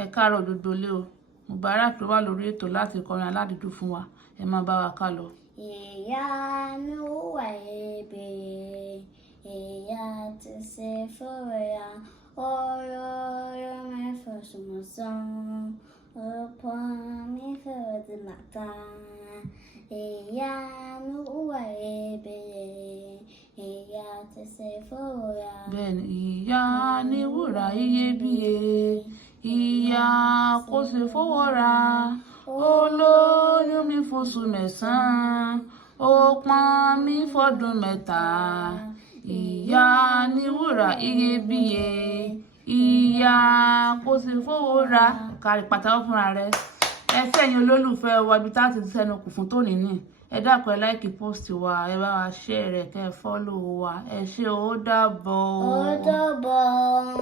Ẹ káàárọ̀ òdodo lé o. Mubarak ló wà lórí ètò láti kọrin aládìídùn fún wa. Ẹ máa bá wa ká lọ. Ìyanu wà ebe, ìyá ti ṣe fúnra, ọ̀rọ̀ mẹ́fà sùnmọ̀sán, ọ̀pọ̀ mi fẹ́ di màtá. Ìyanu wà ebe, ìyá ti ṣe fúnra. Bẹ́ẹ̀ni, ìyá ni wúrà iyebíye, ìyá kò ṣe fowó ra. Olóyún mi fóṣù mẹ́sàn-án, ó pọ́n mi fọ́dún mẹ́ta. Ìyá ni wúrà iyebíye, ìyá kò ṣe fowó ra. Kárí pàtàkì fúnra rẹ̀. Ẹ fẹ́yìn olólùfẹ́ wa ibi tá a ti sẹ́nu kù fún tòní ní. Ẹ dákun ẹ láìkì post wa, ẹ bá wa share rẹ̀, kẹ́ ẹ follow wa. Ẹ ṣé ó dàbọ̀. Ó dàbọ̀.